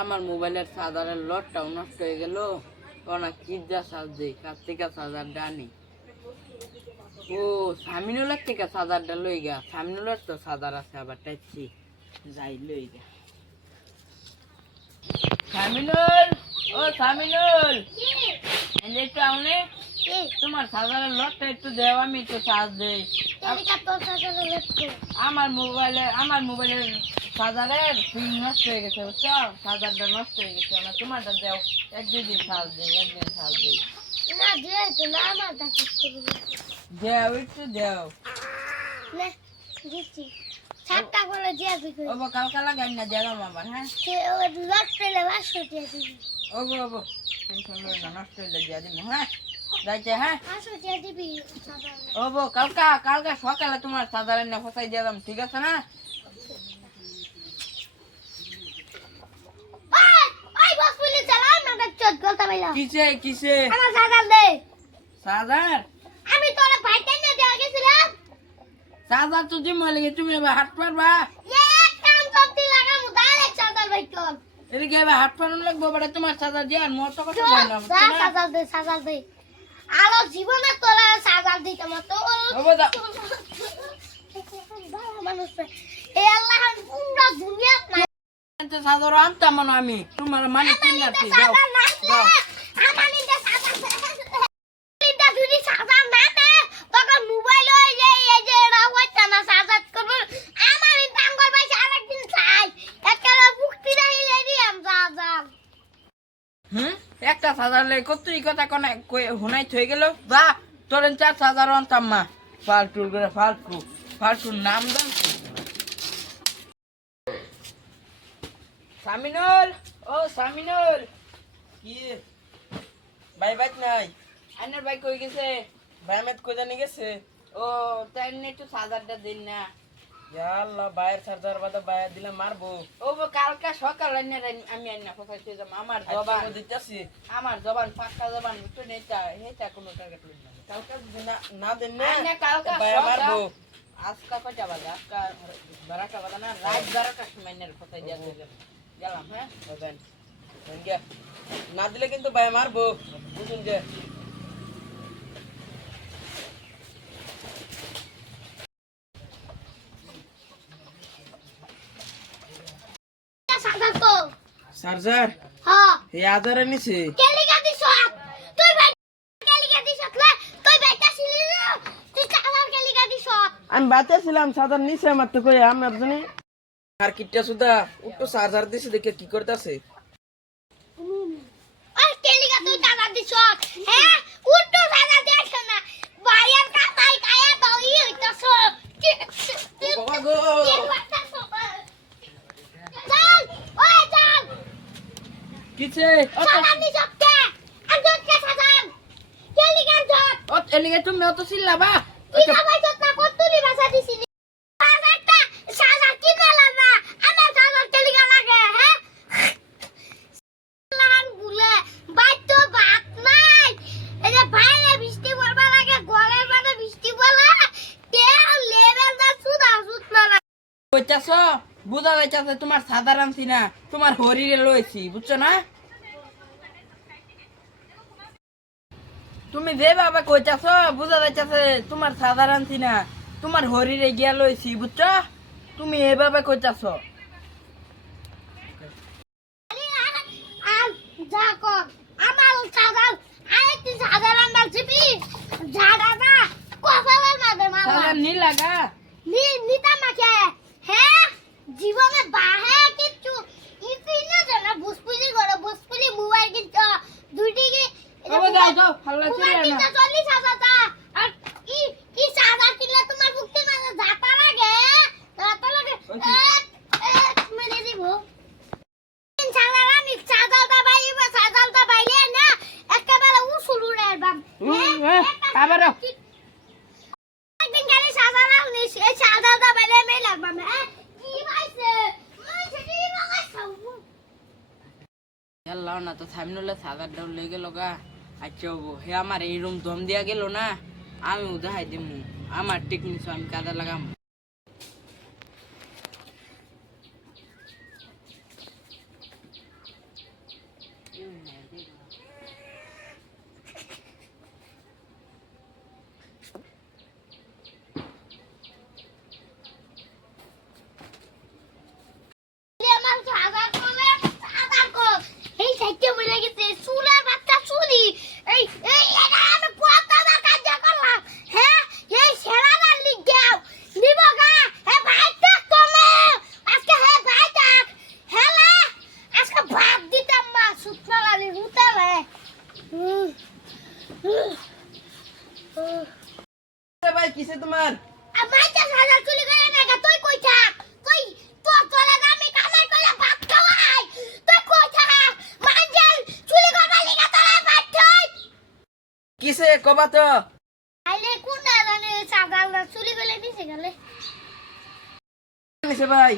আমার মোবাইলের চার্জারের লটটাও নষ্ট হয়ে গেল। কোন কি যা চার্জ দেই, কার থেকে চার্জারটা আনি। ও সামিনুলের থেকে চার্জারটা লই গা, সামিনুলের তো চার্জার আছে আবার টাইপছি, যাই লই গা। সামিনুল, ও সামিনুল, একটু আমনে তোমার চার্জারের লটটা একটু দেও, আমি একটু চার্জ দেই। আমার মোবাইলের চার্জারের পিন নষ্ট হয়ে গেছে, বুঝছো? চার্জারটা নষ্ট হয়ে গেছে, না তোমারটা দেও, এক দুই দিন চার্জ দেই, একদিন চার্জ দেই। দেও একটু দেও। ওগো কালকা লাগাই না দেলাম আবার, হ্যাঁ ওগো ওগো টেনশন লই না, নষ্ট হইলে দিয়া দিমু, হ্যাঁ যাইতে, হ্যাঁ ওগো কালকা সকালে তোমার চার্জারের না ফসাই দিয়া দাম, ঠিক আছে না? কিসে কিসে চার্জার? আমি তোরে ভাইটাই না দেওয়া গেছিলাম। চার্জার তো দিমু লাগে, তুমি এবার হাত পারবা? এক কাম করতে লাগামু তাহলে চার্জার ভাইটো। এদিকে এবার হাত পারন লাগবো, বড় তোমার চার্জার দিয়ে আর মত কথা বল না, চার্জার দে আলো জীবনে তোরা চার্জার দিতে মতো ওগো দা মানুষ এই আল্লাহ পুরো দুনিয়া নাই তো চার্জার আনতাম না আমি, তোমার মানে কিনাছি যাও যাও। আমার নিতে যদি চার্জার না দে তখন মোবাইল এই যে রাওয়াইতা না চার্জার করব। আমার নিতে আঙ্গুল বাইছে আরেকদিন চাই একেবারে মুক্তি রাইলে দিয়াম চার্জার। একটা চার্জার লাই কতই কথা কোন হুনাই থই গেল, যা তোরেন চার চার্জার আনতাম মা। ফালতু করে ফালতুর নাম দাম। সামিনুল, ও সামিনুল, কি ভাই বাইক নাই? আইনের বাইক কই গেছে? ভাই আমেদ কই জানি গেছে? ও তাই একটু চার্জারটা দিন না। আল্লাহ বাইরের চার্জার বাদা বাইরে দিলে মারবো। ও কালকা সকাল আমি আইনা ফসাইতে যাব, আমার জবান দিতেছি, আমার জবান পাক্কা জবান, একটু নেতা হেতা কোনো টার্গেট লই না। কালকা না দেন না কালকা মারবো। আজকা কয়টা বাজে? আজকা 12টা বাজে না, রাত 12টার সময় নের ফসাই দিয়া গেলাম, হ্যাঁ বলেন গিয়া না দিলে কিন্তু ভাই মারবো, বুঝুন যে। চার্জার হ্যাঁ এই আদারে নিছে কেলিকা দিছ তুই ভাই কেলিকা দিছ তুই ভাইটা ছিলি না তুই চার্জার কেলিকা দিছ। আমি বাঁচাছিলাম, চার্জার নিছে আমার তো কই আমি আপনি আর কিটা সুদা উঠো চার্জার দিছে দেখে কি করতেছে। আর কেলিকা তুই চার্জার দিছ, হ্যাঁ উঠো চার্জার দেখ না বাইরের কাটাই কায়া তো ই হইতাছ বাবা গো চল ওই চল কিছে চার্জার দিছ কে আজকে কে চার্জার কেলিকা জট ও এলিগে তুমি অত চিল্লাবা কি সবাই তো না কতনি ভাষা দিছিলি চার্জারটা চার্জার কি দিলা না আমার চার্জার কেলিকা লাগে, হ্যাঁ লান বুলে বাইতো বাত নাই এই যে বাইরে বৃষ্টি পড়বা লাগে গলের মানে বৃষ্টি পড়া তে লেভেল দা সুদা সুদ না কইতাছ বুঝা যাইতাছে তোমার সাধারণ না, তোমার হরিরে লইছি, বুঝছো না? তুমি যে বাবা কইতাছ বুঝা যাইতাছে তোমার সাধারণ না, তোমার হরিরে গিয়া লইছি, বুঝছো? তুমি এভাবে কইতাছ। আর যা কর আমার চার্জার আরেকটি চার্জার আনবার চিপি ঝাড়া না কপালের মাঝে মারা সাধারণ নি লাগা নিতা মাকে, হ্যাঁ জীবনে বাহে কিছু ইতি না জানা ভোজপুরি করে ভোজপুরি মোবাইল কিনছো দুইটি কি ওগো যাও যাও হাল্লা মোবাইল চিল্লা কিনছো না। 40,000 আর কি চার্জার কিনলে তোমার মুক্তি মাঝে যাতা লাগে এক মেরে দিব চার্জারটা বাইবা চার্জারটা বাইলে না একেবারে উসুল উড়ে বাম আবার একদিন গাড়ি চার্জার আনিস এই চার্জারটা বাইলে মে লাগবা মে কি ভাইছে মই সেটি লাগাইছাও আল্লাহ না তো সামনেলে সাদার ডাউন লই গেল গা। আচ্ছা হে আমার এই রুম দম দিয়া গেল না, আমি উদাহাই দিমু আমার টেকনিক আমি কাজে লাগাম। গেছে কবা তো আইলে কোন জানে চার্জার চুরি করে নিছে গেলে নিছে ভাই